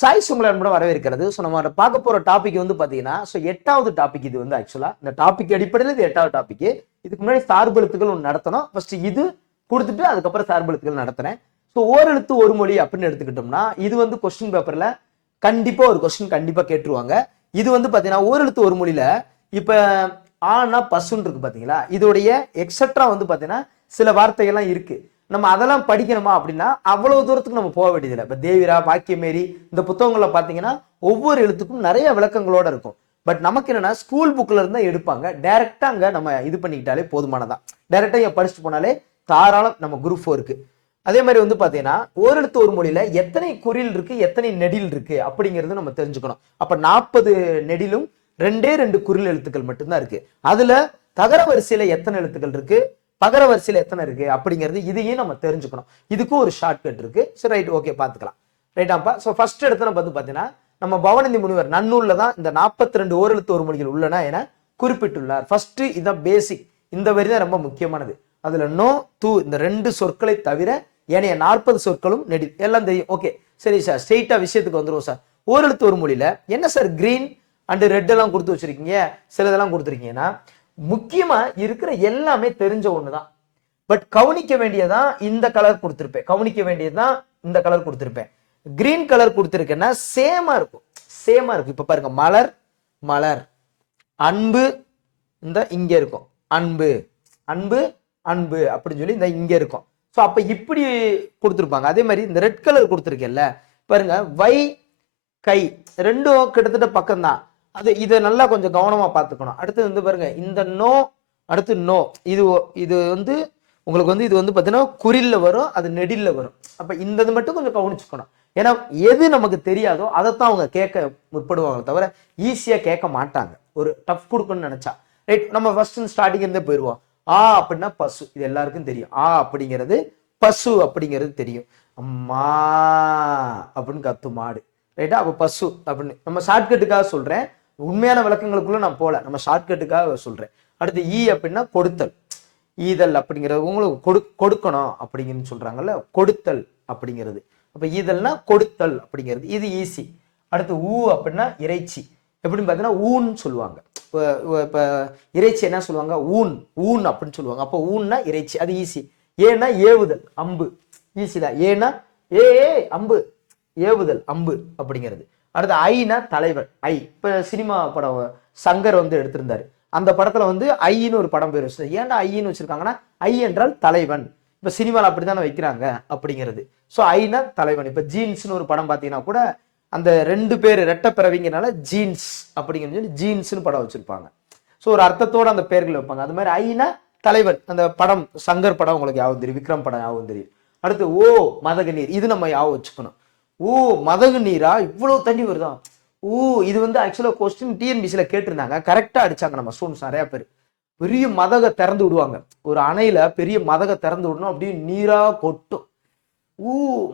Choice உங்களை அன்புடன் வரவேற்கிறது. ஸோ நம்ம பார்க்க போகிற டாபிக் வந்து பார்த்தீங்கன்னா ஸோ எட்டாவது டாபிக் இது வந்து ஆக்சுவலாக இந்த டாபிக் அடிப்படையில் இது எட்டாவது டாபிக் இதுக்கு முன்னாடி சார்பெழுத்துக்கள் ஒன்று நடத்தணும். ஃபர்ஸ்ட் இது கொடுத்துட்டு அதுக்கப்புறம் சார்பெழுத்துக்கள் நடத்துனேன் ஸோ ஓரெழுத்து ஒரு மொழி அப்படின்னு எடுத்துக்கிட்டோம்னா இது வந்து கொஸ்டின் பேப்பரில் கண்டிப்பாக ஒரு கொஸ்டின் கண்டிப்பாக கேட்டுருவாங்க. இது வந்து பார்த்தீங்கன்னா ஓரெழுத்து ஒரு மொழியில் இப்போ ஆனா பசுன்னு இருக்கு பார்த்தீங்களா இதோடைய எக்ஸட்ரா வந்து பார்த்தீங்கன்னா சில வார்த்தைகள்லாம் இருக்குது நம்ம அதெல்லாம் படிக்கணுமா அப்படின்னா அவ்வளவு தூரத்துக்கு நம்ம போக வேண்டியதில்லை. இப்போ தேவிரா பாக்கியமேரி இந்த புத்தகங்கள்ல பார்த்தீங்கன்னா ஒவ்வொரு எழுத்துக்கும் நிறைய விளக்கங்களோட இருக்கும். பட் நமக்கு என்னன்னா ஸ்கூல் புக்ல இருந்தா எடுப்பாங்க. டைரக்டா அங்க நம்ம இது பண்ணிக்கிட்டாலே போதுமானதான் டைரக்டா இங்க படிச்சுட்டு போனாலே தாராளம் நம்ம குரூப் ஃபோருக்கு அதே மாதிரி வந்து பாத்தீங்கன்னா ஓரெழுத்து ஒரு மொழியில எத்தனை குறில் இருக்கு எத்தனை நெடில் இருக்கு அப்படிங்கிறது நம்ம தெரிஞ்சுக்கணும். அப்ப நாற்பது நெடிலும் ரெண்டே ரெண்டு குறில் எழுத்துக்கள் மட்டும்தான் இருக்கு. அதுல தகர வரிசையில எத்தனை எழுத்துக்கள் இருக்கு? பகர வரிசையில் எத்தனை இருக்கு அப்படிங்கிறது இதையும் நம்ம தெரிஞ்சுக்கணும். இதுக்கும் ஒரு ஷார்ட்கட் இருக்கு. சரி ரைட் ஓகே பார்த்துக்கலாம். ரைட்டாப்பா ஸோ ஃபர்ஸ்ட் இடத்துல வந்து பார்த்தீங்கன்னா நம்ம பவனந்தி முனிவர் நன்னூலில் தான் இந்த நாற்பத்தி ரெண்டு ஓரெழுத்து ஒரு மொழிகள் உள்ளன என குறிப்பிட்டுள்ளார். ஃபர்ஸ்ட் இதுதான் பேசிக் இந்த வரி தான் ரொம்ப முக்கியமானது. அதில் நோ தூ இந்த ரெண்டு சொற்களை தவிர ஏனைய நாற்பது சொற்களும் நெடி எல்லாம் தெரியும். ஓகே சரி சார் ஸ்ட்ரெயிட்டாக விஷயத்துக்கு வந்துருவோம் சார் ஓரெழுத்து ஒரு மொழியில் என்ன சார் கிரீன் அண்டு ரெட் எல்லாம் கொடுத்து வச்சிருக்கீங்க? சில இதெல்லாம் கொடுத்துருக்கீங்கன்னா முக்கியமா இருக்கிற எல்லாமே தெரிஞ்ச ஒண்ணுதான். பட் கவனிக்க வேண்டியதான் இந்த கலர் கொடுத்துருப்பேன். கவனிக்க வேண்டியதுதான் இந்த கலர் கொடுத்துருப்பேன். கிரீன் கலர் கொடுத்துருக்கேன்னா சேமா இருக்கும். சேமா இருக்கும். இப்ப பாருங்க மலர் மலர். அன்பு இந்த இங்க இருக்கும். அன்பு அன்பு அன்பு அப்படின்னு சொல்லி இந்த இங்க இருக்கும். ஸோ அப்ப இப்படி கொடுத்துருப்பாங்க. அதே மாதிரி இந்த ரெட் கலர் கொடுத்துருக்கேன்ல பாருங்க வை கை. ரெண்டும் கிட்டத்தட்ட பக்கம்தான். அது இதை நல்லா கொஞ்சம் கவனமாக பார்த்துக்கணும். அடுத்தது வந்து பாருங்க இந்த நோ அடுத்து நோ. இது இது வந்து உங்களுக்கு வந்து இது வந்து பார்த்தீங்கன்னா குறில்ல வரும் அது நெடில்ல வரும். அப்போ இந்த இது மட்டும் கொஞ்சம் கவனிச்சுக்கணும். ஏன்னா எது நமக்கு தெரியாதோ அதைத்தான் அவங்க கேட்க முற்படுவாங்க தவிர ஈஸியாக கேட்க மாட்டாங்க. ஒரு டஃப் கொடுக்கணும்னு நினச்சா. ரைட் நம்ம ஃபர்ஸ்ட் ஸ்டார்டிங் இருந்தே போயிடுவோம் ஆ அப்படின்னா பசு. இது எல்லாருக்கும் தெரியும். ஆ அப்படிங்கிறது பசு அப்படிங்கிறது தெரியும். அம்மா அப்படின்னு கத்து மாடு. ரைட்டா அப்போ பசு அப்படின்னு. நம்ம ஷார்ட்கட்டுக்காக சொல்கிறேன் உண்மையான விளக்கங்களுக்குள்ள நான் போல. நம்ம ஷார்ட்கட்டுக்காக சொல்றேன். அடுத்து ஈ அப்படின்னா கொடுத்தல். ஈதல் அப்படிங்கிறது உங்களுக்கு கொடு கொடுக்கணும் அப்படிங்கன்னு சொல்றாங்கல்ல கொடுத்தல் அப்படிங்கிறது. அப்ப ஈதல்னா கொடுத்தல் அப்படிங்கிறது. இது ஈஸி அடுத்து ஊ அப்படின்னா இறைச்சி. எப்படின்னு பார்த்தீங்கன்னா ஊன்னு சொல்லுவாங்க. இப்போ இப்போ இறைச்சி என்ன சொல்லுவாங்க? ஊன் ஊன் அப்படின்னு சொல்லுவாங்க. அப்போ ஊன்னா இறைச்சி. அது ஈஸி ஏன்னா ஏவுதல் அம்பு. ஈஸி தான். ஏன்னா ஏ, அம்பு. ஏவுதல் அம்பு அப்படிங்கிறது. அடுத்து ஐனா தலைவன் ஐ. இப்போ சினிமா படம் சங்கர் வந்து எடுத்திருந்தாரு. அந்த படத்தில் வந்து ஐன்னு ஒரு படம் பேர் வச்சு ஏன்டா ஐன்னு வச்சுருக்காங்கன்னா ஐ என்றால் தலைவன். இப்போ சினிமாவில் அப்படி தானே வைக்கிறாங்க அப்படிங்கிறது. ஸோ ஐனா தலைவன். இப்போ ஜீன்ஸ்னு ஒரு படம் பார்த்தீங்கன்னா கூட அந்த ரெண்டு பேர் ரெட்ட பிறவிங்கனால ஜீன்ஸ் அப்படிங்கிறது சொல்லி ஜீன்ஸ்னு படம் வச்சுருப்பாங்க. ஸோ ஒரு அர்த்தத்தோடு அந்த பேர்கள் வைப்பாங்க. அது மாதிரி ஐனா தலைவன். அந்த படம் சங்கர் படம் உங்களுக்கு யாவும் தெரியும். விக்ரம் படம் யாவும் தெரியும். அடுத்து ஓ மதகநீர். இது நம்ம யாவும் வச்சுக்கணும். ஓ மதகு நீரா? இவ்வளவு தண்ணி வருதா? ஓ இது வந்து ஆக்சுவலாக கொஸ்டின் டிஎன்பிசியில் கேட்டிருந்தாங்க. கரெக்டாக அடிச்சாங்க நம்ம ஸ்டூடெண்ட்ஸ் நிறைய பேர். பெரிய மதக திறந்து விடுவாங்க. ஒரு அணையில பெரிய மதக திறந்து விடணும் அப்படியே நீரா கொட்டும். ஊ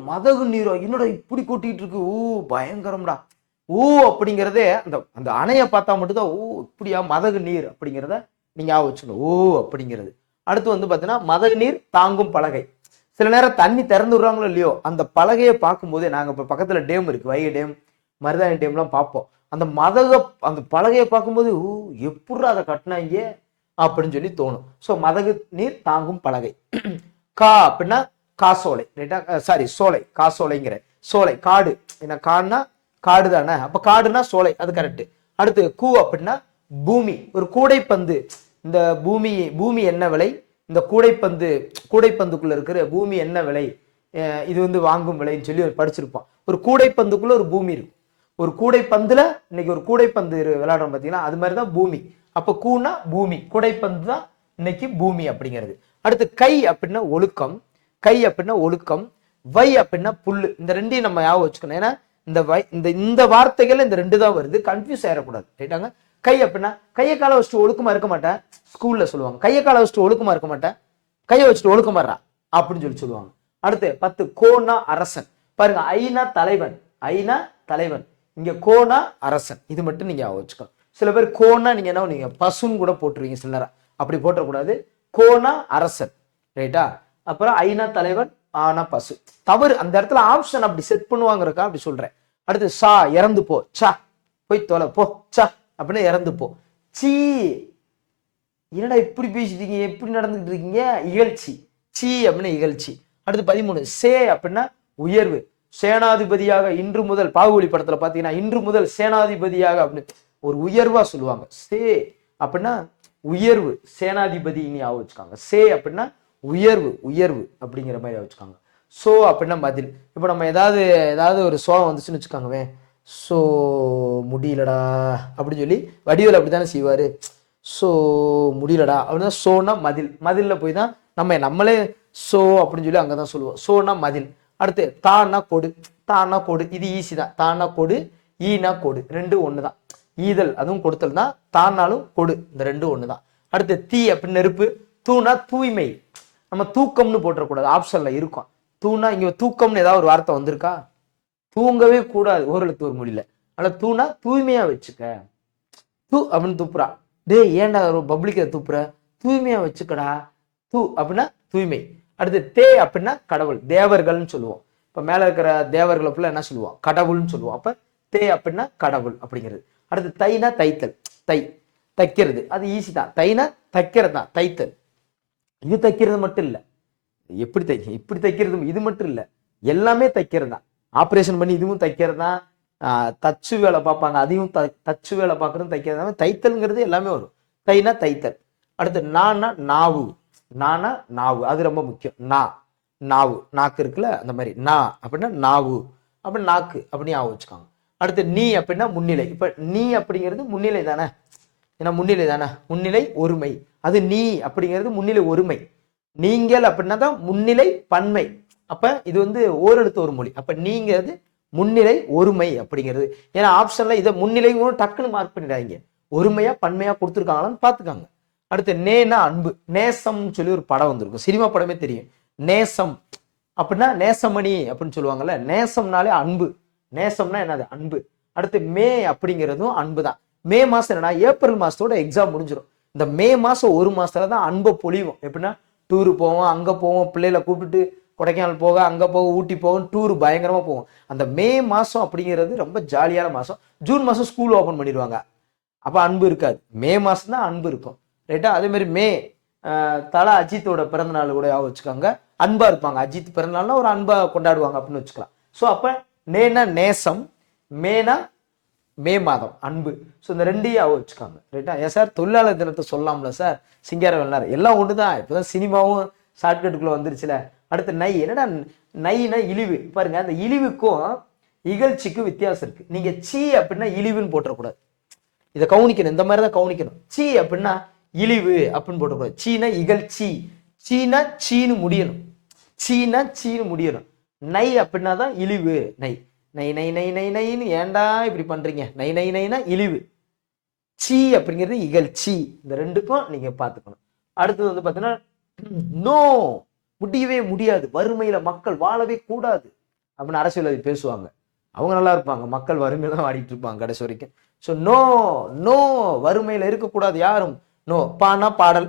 மதகு நீரா? என்னடா இப்படி கொட்டிட்டு இருக்கு? ஊ பயங்கரம்டா. ஊ அப்படிங்கிறதே அந்த அந்த அணையை பார்த்தா மட்டும்தான் ஓ இப்படியா மதகு நீர் அப்படிங்கிறத நீங்க ஞாபகம் வச்சுக்கணும். ஓ அப்படிங்கிறது. அடுத்து வந்து பார்த்தீங்கன்னா மதகு நீர் தாங்கும் பலகை. சில நேரம் தண்ணி திறந்து விடுறாங்களோ இல்லையோ அந்த பலகையை பார்க்கும்போதே நாங்கள் இப்போ பக்கத்தில் டேம் இருக்குது வைகை டேம் மருதாணி டேம்லாம் பார்ப்போம். அந்த மதக அந்த பலகையை பார்க்கும்போது ஊ எப்பட்றா அதை கட்டினாங்க? அப்படின்னு சொல்லி தோணும். ஸோ மதகு நீர் தாங்கும் பலகை. கா அப்படின்னா காசோலை ரைட்டா சாரி சோலை காசோலைங்கிற. சோலை காடு. என்ன காடுனா காடு தானே அப்போ காடுனா சோலை அது கரெக்ட் அடுத்து கூ அப்படின்னா பூமி. ஒரு கூடைப்பந்து. இந்த பூமி பூமி என்ன விலை? இந்த கூடைப்பந்து கூடைப்பந்துக்குள்ளே இருக்கிற பூமி என்ன விலை? இது வந்து வாங்கும் விலைன்னு சொல்லி ஒரு படிச்சிருப்போம் ஒரு கூடைப்பந்துக்குள்ளே ஒரு பூமி இருக்கும். ஒரு கூடைப்பந்தில் இன்னைக்கு ஒரு கூடைப்பந்து விளையாடுறோம் பார்த்தீங்கன்னா அது மாதிரி தான் பூமி. அப்போ கூனா பூமி. கூடைப்பந்து தான் இன்னைக்கு பூமி அப்படிங்கிறது. அடுத்து கை அப்படின்னா ஒழுக்கம். கை அப்படின்னா ஒழுக்கம். வை அப்படின்னா புல் இந்த ரெண்டையும் நம்ம ஞாபகம் வச்சுக்கணும். ஏன்னா இந்த வை இந்த இந்த வார்த்தைகள் இந்த ரெண்டு தான் வருது. கன்ஃபியூஸ் ஆயிடக்கூடாது. ரைட்டாங்க கை அப்படின்னா கையை காலை வச்சுட்டு ஒழுக்கமா இருக்க மாட்டேன். ஸ்கூல்ல சொல்லுவாங்க. கையை காலை வச்சுட்டு ஒழுக்கமா இருக்க மாட்டேன். கையை வச்சுட்டு ஒழுக்கமாறா அப்படின்னு சொல்லி சொல்லுவாங்க. அடுத்து பத்து கோனா அரசன். பாருங்க ஐநா தலைவன். ஐநா தலைவன். இங்க கோனா அரசன். இது மட்டும் நீங்க வச்சுக்கலாம் சில பேர் கோனா நீங்க என்ன நீங்க பசுன்னு கூட போட்டுருவீங்க சில நேரம். அப்படி போட்டக்கூடாது. கோனா அரசன். ரைட்டா அப்புறம் ஐநா தலைவன் ஆனா பசு. தவறு. அந்த இடத்துல ஆப்ஷன் அப்படி செட் பண்ணுவாங்கறக்கா அப்படி சொல்றேன். அடுத்து சா இறந்து போ. சா. போய் தொலை. போ. சா. அப்படின்னு இறந்துப்போம் சீ. என்னடா இப்படி பேசிட்டீங்க? எப்படி நடந்துகிட்டு இருக்கீங்க? இகழ்ச்சி. சீ அப்படின்னு இகழ்ச்சி. அடுத்து பதிமூணு. சே அப்படின்னா உயர்வு. சேனாதிபதியாக இன்று முதல் பாகுபலி படத்துல பாத்தீங்கன்னா இன்று முதல் சேனாதிபதியாக அப்படின்னு ஒரு உயர்வா சொல்லுவாங்க. சே அப்படின்னா உயர்வு. சேனாதிபதி ஞாபகம் வச்சுக்காங்க. சே அப்படின்னா உயர்வு உயர்வு அப்படிங்கிற மாதிரி வச்சுக்காங்க. சோ அப்படின்னா பதில். இப்போ நம்ம ஏதாவது ஏதாவது ஒரு சோகம் வந்துச்சுன்னு வச்சுக்காங்கவே ஸோ முடியலடா அப்படின்னு சொல்லி வடிவேல் அப்படித்தானே செய்வார். ஸோ முடியலடா அப்படின்னா சோனா மதில். மதிலில் போய் தான் நம்ம நம்மளே சோ அப்படின்னு சொல்லி அங்கே தான் சொல்லுவோம். சோனா மதில். அடுத்து தானா கொடு. தானா கொடு. இது ஈஸி தான். தானா கொடு ஈனா கொடு. ரெண்டு ஒன்று தான். ஈதல் அதுவும் கொடுத்தல் தான். தானாலும் கொடு. இந்த ரெண்டும் ஒன்று தான். அடுத்து தீ அப்படின்னு நெருப்பு. தூணா தூய்மை. நம்ம தூக்கம்னு போட்டுறக்கூடாது. ஆப்ஷனில் இருக்கும். தூணா இங்கே தூக்கம்னு ஏதாவது ஒரு வார்த்தை வந்திருக்கா? தூங்கவே கூடாது. ஓரளவு ஒரு முடியல. ஆனால் தூணா தூய்மையா வச்சுக்க. தூ அப்படின்னு துப்புறா. டேய் ஏன்டா ஒரு பப்ளிக்கை துப்புற? தூய்மையா வச்சுக்கடா. தூ அப்படின்னா தூய்மை. அடுத்து தே அப்படின்னா கடவுள். தேவர்கள்னு சொல்லுவோம். இப்ப மேல இருக்கிற தேவர்களை ஃபுல்லாக என்ன சொல்லுவோம்? கடவுள்னு சொல்லுவோம். அப்ப தே அப்படின்னா கடவுள் அப்படிங்கிறது. அடுத்து தைனா தைத்தல். தை. தைக்கிறது. அது ஈஸி தான். தைனா தைக்கிறது தான். தைத்தல். இது தைக்கிறது மட்டும் இல்லை. எப்படி தை இப்படி தைக்கிறது இது மட்டும் இல்லை. எல்லாமே தைக்கிறது தான். ஆப்ரேஷன் பண்ணி இதுவும் தைக்கிறது? தான் தச்சு வேலை பார்ப்பாங்க. அதையும் த தச்சு வேலை பார்க்குறதும் தைக்கிறது? தைத்தல்ங்கிறது எல்லாமே வரும். தைனா தைத்தல். அடுத்து நானா நாவு. நானா நாவு. அது ரொம்ப முக்கியம். நா. நாவு. நாக்கு இருக்குல்ல அந்த மாதிரி. நா அப்படின்னா நாவு. அப்படி நாக்கு அப்படின்னு ஆக வச்சுக்காங்க. அடுத்து நீ அப்படின்னா முன்னிலை. இப்போ நீ அப்படிங்கிறது முன்னிலை தானே? ஏன்னா முன்னிலை தானே? முன்னிலை ஒருமை. அது நீ அப்படிங்கிறது முன்னிலை ஒருமை. நீங்கள் அப்படின்னா தான் முன்னிலை பன்மை. அப்போ இது வந்து ஓரெழுத்து ஒரு மொழி. அப்ப நீங்கிறது முன்னிலை ஒருமை அப்படிங்கிறது. ஏன்னா ஆப்ஷனில் இதை முன்னிலை டக்குன்னு மார்க் பண்ணிடாதீங்க. ஒருமையாக பன்மையாக கொடுத்துருக்காங்களான்னு பார்த்துக்காங்க. அடுத்து நேனா அன்பு. நேசம்னு சொல்லி ஒரு படம் வந்திருக்கும். சினிமா படமே தெரியும். நேசம். அப்படின்னா நேசமணி அப்படின்னு சொல்லுவாங்கல்ல. நேசம்னாலே அன்பு. நேசம்னா என்னது? அன்பு. அடுத்து மே அப்படிங்கிறதும் அன்பு தான். மே மாதம் என்னன்னா ஏப்ரல் மாதத்தோட எக்ஸாம் முடிஞ்சிடும் இந்த மே மாதம் ஒரு மாதத்துல தான் அன்பை பொழிவோம் எப்படின்னா டூரு போவோம் அங்கே போவோம் பிள்ளைகளை கூப்பிட்டு கொடைக்கானல் போக அங்கே போக ஊட்டி போக டூர் பயங்கரமாக போகும் அந்த மே மாதம் அப்படிங்கிறது ரொம்ப ஜாலியான மாதம் ஜூன் மாதம் ஸ்கூல் ஓப்பன் பண்ணிடுவாங்க. அப்போ அன்பு இருக்காது. மே மாதம் தான் அன்பு இருக்கும். ரைட்டா அதேமாரி மே தலா அஜித்தோட பிறந்த நாள் கூட வச்சுக்கோங்க. அன்பாக இருப்பாங்க. அஜித் பிறந்தநாள்னா ஒரு அன்பாக கொண்டாடுவாங்க அப்படின்னு வச்சுக்கலாம். ஸோ அப்போ நேனா நேசம் மேனா மே மாதம் அன்பு. ஸோ இந்த ரெண்டையும் ஞாபகம் வச்சுக்காங்க. ரைட்டா ஏன் சார்? தொழிலாளர் தினத்தை சொல்லலாம்ல சார். சிங்கார வெள்ளார் எல்லாம் ஒன்று தான் இப்போ தான் சினிமாவும் ஷார்ட்கட்டுக்குள்ளே வந்துருச்சுல. அடுத்து நை. என்னடா நைனா இழிவு? பாருங்க அந்த இழிவுக்கும் இகழ்ச்சிக்கும் வித்தியாசம் இருக்கு. நீங்க சீ அப்படின்னா இழிவுன்னு போட்டுறக்கூடாது. இதை கவனிக்கணும். இந்த மாதிரி தான் கவனிக்கணும். சீ அப்படின்னா இழிவு அப்படின்னு போட்டக்கூடாது சீனா இகழ்ச்சி. சீனா சீனு முடியணும். சீனா சீனு முடியணும். நை அப்படின்னா தான் இழிவு. நை. நை நை நை நை நைன்னு ஏன்டா இப்படி பண்றீங்க? நை நை நைனா இழிவு. சீ அப்படிங்கிறது இகழ்ச்சி. இந்த ரெண்டுக்கும் நீங்க பார்த்துக்கணும். அடுத்தது வந்து பார்த்தீங்கன்னா நோ. முடியவே முடியாது. வறுமையில மக்கள் வாழவே கூடாது. அப்படின்னு அரசியல்வாதி பேசுவாங்க. அவங்க நல்லா இருப்பாங்க. மக்கள் வறுமையில தான் ஆடிட்டு இருப்பாங்க கடைசி வரைக்கும். ஸோ நோ நோ வறுமையில இருக்கக்கூடாது யாரும். நோ பானா பாடல்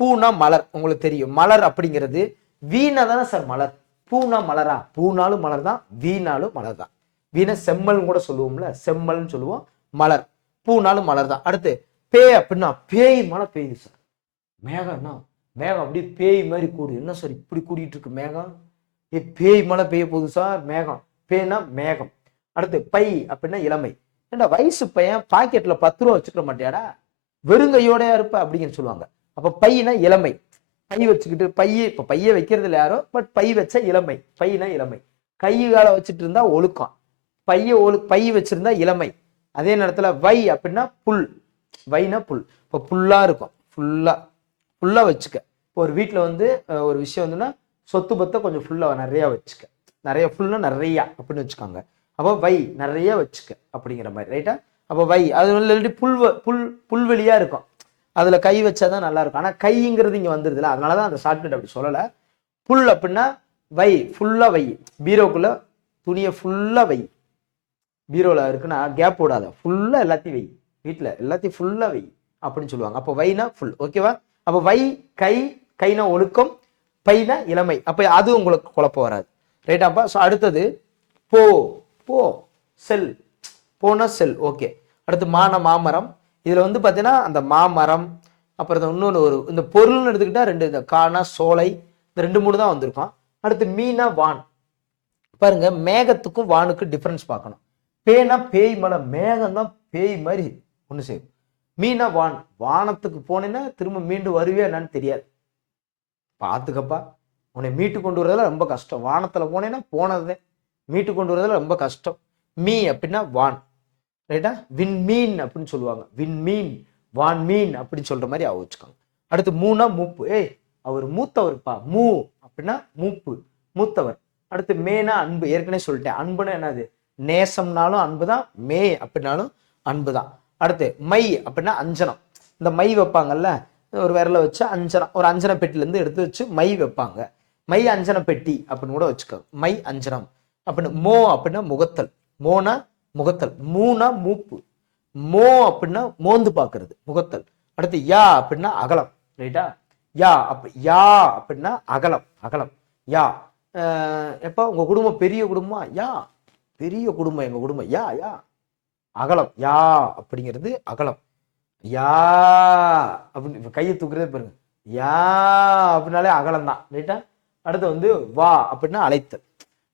பூனா மலர். உங்களுக்கு தெரியும். மலர் அப்படிங்கிறது வீணா தானே சார் மலர்? பூனா மலரா? பூனாலும் மலர் தான் வீணாலும் மலர் தான். வீணை செம்மல்னு கூட சொல்லுவோம்ல. செம்மல்னு சொல்லுவோம். மலர். பூனாலும் மலர் தான். அடுத்து பேய் அப்படின்னா பேய் மழை பெய்யுது சார். மேகம்னா மேகம் அப்படியே பேய் மாதிரி கூடு என்ன சார் இப்படி கூடிட்டு இருக்கு மேகம்? ஏ பேய் மழை பெய்ய போகுது சார். மேகம். பேய்னா மேகம். அடுத்து பை அப்படின்னா இளமை. ஏண்டா வயசு பையன் பாக்கெட்ல பத்து ரூபா வச்சுக்க மாட்டியாடா? வெறுங்கையோடயா இருப்ப அப்படின்னு சொல்லுவாங்க. அப்ப பையனா இளமை. பை வச்சுக்கிட்டு பைய இப்ப பைய வைக்கிறது இல்லை யாரோ பட் பை வச்ச இளமை. பையனா இளமை. கை காலை வச்சுட்டு இருந்தா ஒழுக்கம். பைய ஒழு பை வச்சிருந்தா இளமை. அதே நேரத்துல வை அப்படின்னா புல். வைனா புல். இப்போ புல்லா இருக்கும். ஃபுல்லா ஃபுல்லாக வச்சுக்க. இப்போ ஒரு வீட்டில் வந்து ஒரு விஷயம் வந்துன்னா சொத்து பத்தை கொஞ்சம் ஃபுல்லாக நிறையா வச்சுக்க. நிறைய ஃபுல்லாக நிறையா அப்படின்னு வச்சுக்காங்க. அப்போ வை நிறைய வச்சுக்க அப்படிங்கிற மாதிரி ரைட்டா அப்போ வை அது இல்லாட்டி புல் புல் புல்வெளியாக இருக்கும். அதில் கை வச்சாதான் நல்லா இருக்கும். ஆனால் கைங்கிறது இங்கே வந்துருதுல அதனாலதான் அந்த ஷார்ட்கட் அப்படி சொல்லலை. புல் அப்படின்னா வை ஃபுல்லாக வை பீரோக்குள்ள துணியை ஃபுல்லாக வை பீரோவில் இருக்குன்னா கேப் விடாத ஃபுல்லாக எல்லாத்தையும் வை வீட்டில் எல்லாத்தையும் ஃபுல்லாக வை அப்படின்னு சொல்லுவாங்க. அப்போ வைனா ஃபுல் ஓகேவா அப்போ வை கை கைனா ஒழுக்கம் பைனா இளமை. அப்ப அது உங்களுக்கு குழப்பம் வராது. ரைட்டாப்பா ஸோ அடுத்தது போ போ செல். போனா செல். ஓகே அடுத்து மான மாமரம். இதுல வந்து பாத்தீங்கன்னா அந்த மாமரம் அப்புறம் இன்னொன்று ஒரு இந்த பொருள்னு எடுத்துக்கிட்டா ரெண்டு இந்த காணா சோலை இந்த ரெண்டு மூணு தான் வந்திருக்கும். அடுத்து மீனா வான். பாருங்க மேகத்துக்கும் வானுக்கும் டிஃப்ரென்ஸ் பார்க்கணும். பேனா பேய் மலை மேகம் தான் பேய் மாதிரி ஒன்று செய்யும். மீனா வான் வானத்துக்கு போனேன்னா திரும்ப மீண்டு வருவே என்னன்னு தெரியாது. பார்த்துக்கப்பா. உன்னை மீட்டு கொண்டு வரதுல ரொம்ப கஷ்டம். வானத்தில் போனேன்னா போனதே மீட்டு கொண்டு வரதுல ரொம்ப கஷ்டம். மீ அப்படின்னா வான். ரைட்டா? விண்மீன் அப்படின்னு சொல்லுவாங்க. விண்மீன் வான் மீன் அப்படின்னு சொல்ற மாதிரி அவ அடுத்து மூணா மூப்பு. ஏய் அவர் மூத்தவர்ப்பா. மூ அப்படின்னா மூப்பு மூத்தவர். அடுத்து மேனா அன்பு. ஏற்கனவே சொல்லிட்டேன். அன்புன்னா என்னது? நேசம்னாலும் அன்பு தான் மே அப்படின்னாலும் அன்பு தான் அடுத்து மை அப்படின்னா அஞ்சனம். இந்த மை வைப்பாங்கல்ல ஒரு விரல வச்சு அஞ்சனம் ஒரு அஞ்சன பெட்டிலேருந்து எடுத்து வச்சு மை வைப்பாங்க. மை அஞ்சன பெட்டி அப்படின்னு கூட வச்சுக்கோ மை அஞ்சனம். அப்படின்னு மோ அப்படின்னா முகத்தல். மோனா முகத்தல். மூனா மூப்பு. மோ அப்படின்னா மோந்து பார்க்கறது முகத்தல். அடுத்து யா அப்படின்னா அகலம் ரைட்டா? யா அப்ப யா அப்படின்னா அகலம் அகலம். யா. எப்போ? உங்க குடும்பம் பெரிய குடும்பமா? யா. பெரிய குடும்பம் எங்க குடும்பம். யா யா. அகலம் யா அப்படிங்கிறது அகலம். யா அப்படின்னு இப்போ கையை தூக்குறதே பாருங்க. யா அப்படின்னாலே அகலம் தான் ரைட்டா அடுத்து வந்து வா அப்படின்னா அழைத்தல்.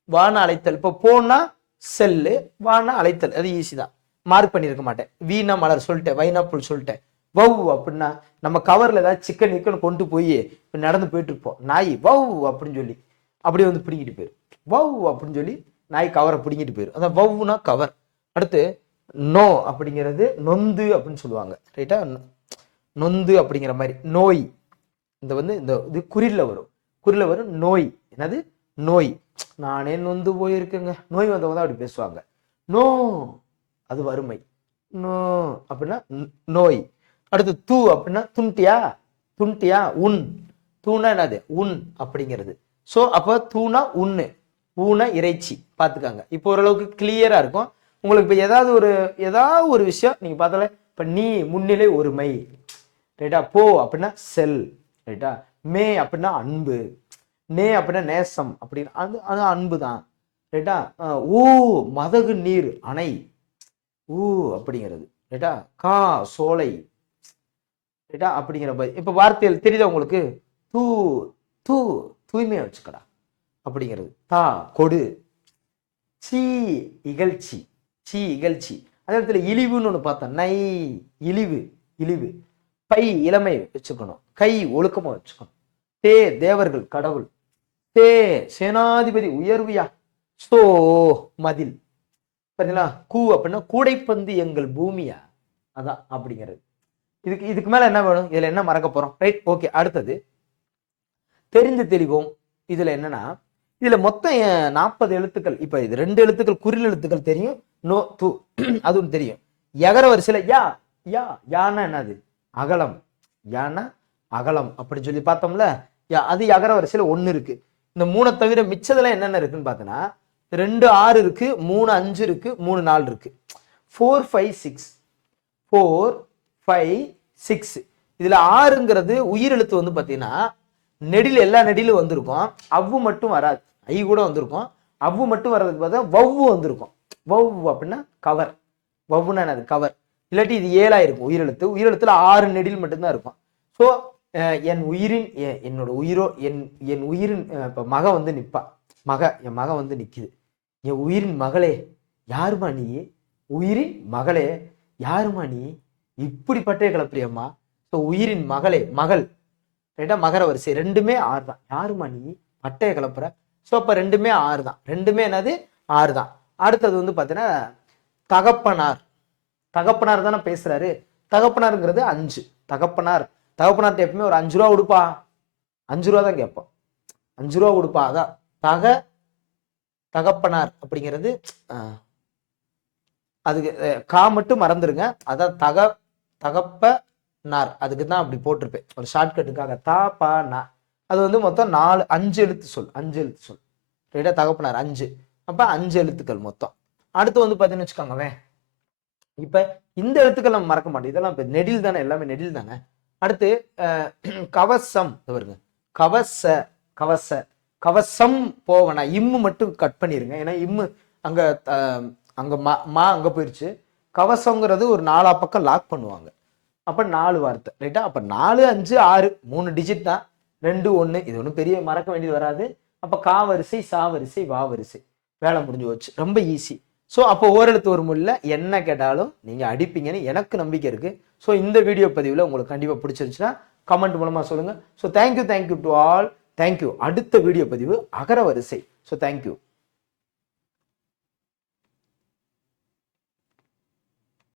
வான அழைத்தல். இப்போ போனா செல்லு வானா அழைத்தல். அது ஈஸி தான். மார்க் பண்ணியிருக்க மாட்டேன். வீணா மலர் சொல்லிட்டேன் வைனா புல் சொல்லிட்டேன். வவ் அப்படின்னா நம்ம கவர்ல ஏதாவது சிக்கன் நிக்கன் கொண்டு போய் இப்போ நடந்து போயிட்டு இருப்போம் நாய் வவ் அப்படின்னு சொல்லி அப்படியே வந்து பிடிங்கிட்டு போயிரும். வவ் அப்படின்னு சொல்லி நாய் கவரை பிடிங்கிட்டு போயிடும் அதான் வவ்னா கவர் அடுத்து நோ அப்படிங்கிறது நொந்து அப்படின்னு சொல்லுவாங்க. ரைட்டா நொந்து அப்படிங்கிற மாதிரி. நோய். இந்த வந்து இந்த இது குறில்ல வரும். குறில்ல வரும் நோய். என்னது? நோய். நானே நொந்து போயிருக்கேங்க. நோய் வந்தவங்க தான் அப்படி பேசுவாங்க. நோ. அது வறுமை. நோ. அப்படின்னா நோய். அடுத்து தூ அப்படின்னா துண்டியா? துண்டியா? உன். தூணா என்னது? உன் அப்படிங்கிறது. ஸோ அப்போ தூணா உன்னு. ஊன இறைச்சி. பார்த்துக்காங்க. இப்போ ஓரளவுக்கு கிளியரா இருக்கும். உங்களுக்கு இப்போ ஏதாவது ஒரு ஏதாவது ஒரு விஷயம் நீங்கள் பார்த்தாலே இப்போ நீ முன்னிலை ஒருமை. ரைட்டா? போ அப்படின்னா செல். ரைட்டா? மே அப்படின்னா அன்பு. நே அப்படின்னா நேசம். அப்படின்னு அது அது அன்பு தான். ரைட்டா? ஊ மதகு நீர் அணை. ஊ அப்படிங்கிறது. ரைட்டா? கா சோலை. ரைட்டா? அப்படிங்கிற மாதிரி. இப்போ வார்த்தைகள் தெரியுதா உங்களுக்கு? தூ தூ தூய்மையை வச்சுக்கடா. அப்படிங்கிறது. தா கொடு. சீ இகழ்ச்சி. சி இகழ்ச்சி அதே இடத்துல இழிவுன்னு ஒன்று பார்த்தோம் நை இழிவு இழிவு. பை இளமை வச்சுக்கணும். கை ஒழுக்கமாக வச்சுக்கணும். தே தேவர்கள் கடவுள். தே சேனாதிபதி உயர்வியா? சோ மதில். பார்த்தீங்களா கூ அப்படின்னா கூடைப்பந்து எங்கள் பூமியா? அதான் அப்படிங்கிறது. இதுக்கு இதுக்கு மேலே என்ன வேணும்? இதில் என்ன மறக்க போகிறோம் ரைட் ஓகே அடுத்தது. தெரிந்து தெளிவோம் இதில் என்னன்னா இதில் மொத்தம் நாற்பது எழுத்துக்கள். இப்போ இது ரெண்டு எழுத்துக்கள் குறில் எழுத்துக்கள் தெரியும். நோ து அதுவும் தெரியும். எகர வரிசையில் யா யா யானா என்னது? அகலம். யானா அகலம். அப்படின்னு சொல்லி பார்த்தோம்ல யா அது எகர வரிசையில் ஒன்று இருக்குது இந்த மூணை தவிர மிச்சதெல்லாம் என்னென்ன இருக்குன்னு பார்த்தோன்னா ரெண்டு ஆறு இருக்குது மூணு அஞ்சு இருக்குது மூணு நாலு இருக்குது four five six four five six இதில் ஆறுங்கிறது உயிரெழுத்து வந்து பார்த்தீங்கன்னா நெடில் எல்லா நெடிலும் வந்திருக்கும். அவ்வு மட்டும் வராது. ஐ கூட வந்திருக்கும். அவ்வு மட்டும் வர்றதுக்கு பார்த்தா வவ்வு வந்திருக்கும். வவ் அப்படின்னா கவர் வவ்வுன்னா என்னது? கவர் இல்லாட்டி இது ஏழா இருக்கும் உயிரெழுத்து. உயிரெழுத்துல ஆறு நெடில் மட்டும்தான் இருக்கும். ஸோ என் உயிரின் என்னோட உயிரோ என் என் உயிரின் இப்போ மக வந்து நிற்பா மக என் மக வந்து நிற்குது என் உயிரின் மகளே யாருமா நீ? உயிரின் மகளே யாருமா நீ? இப்படி பட்டய கிளப்புறியம்மா ஸோ உயிரின் மகளே மகள். ரைட்டா மகர வரிசை. ரெண்டுமே ஆறு தான் யாருமா நீ? பட்டைய கிளப்புற ஸோ அப்போ ரெண்டுமே ஆறு தான் ரெண்டுமே என்னது? ஆறு தான் அடுத்தது வந்து பார்த்தீங்கன்னா தகப்பனார். தகப்பனார் தானே பேசுறாரு. தகப்பனாருங்கிறது அஞ்சு. தகப்பனார். தகப்பனார்ட்ட எப்பவுமே ஒரு அஞ்சு ரூபா கொடுப்பா. அஞ்சு ரூபா தான் கேட்போம். அஞ்சு ரூபா கொடுப்பா. அதான். தக தகப்பனார் அப்படிங்கிறது அதுக்கு கா மட்டும் மறந்துருங்க. அதான் தக தகப்பனார். அதுக்கு தான் அப்படி போட்டிருப்பேன். ஒரு ஷார்ட்கட்டுக்காக தா பா நா. அது வந்து மொத்தம் நாலு அஞ்சு எழுத்து சொல். அஞ்சு எழுத்து சொல். ரைட்டா தகப்பனார். அஞ்சு. அப்போ அஞ்சு எழுத்துக்கள் மொத்தம். அடுத்து வந்து பார்த்தீங்கன்னு வச்சுக்கோங்களேன். இப்போ இந்த எழுத்துக்கள் நம்ம மறக்க மாட்டோம். இதெல்லாம் இப்போ நெடில் தானே எல்லாமே நெடில் தானே. அடுத்து கவசம். வருங்க கவச கவச கவசம் போவனா இம்மு மட்டும் கட் பண்ணிருங்க. ஏன்னா இம்மு அங்கே அங்கே மா மா அங்கே போயிடுச்சு கவசங்கிறது ஒரு நாலா பக்கம் லாக் பண்ணுவாங்க. அப்போ நாலு வார்த்தை ரைட்டா அப்போ நாலு அஞ்சு ஆறு மூணு டிஜிட் தான். ரெண்டு ஒன்று இது ஒன்றும் பெரிய மறக்க வேண்டியது வராது. அப்போ காவரிசை சாவரிசை வாவரிசை. வேலை முடிஞ்சு போச்சு. ரொம்ப ஈஸி ஸோ அப்போ ஓரெழுத்து ஒரு முல்ல என்ன கேட்டாலும் நீங்கள் அடிப்பீங்கன்னு எனக்கு நம்பிக்கை இருக்குது ஸோ இந்த வீடியோ பதிவில் உங்களுக்கு கண்டிப்பாக பிடிச்சிருந்துச்சுன்னா கமெண்ட் மூலமாக சொல்லுங்கள் so thank you thank you to all thank you அடுத்த வீடியோ பதிவு அகர வரிசை. So thank you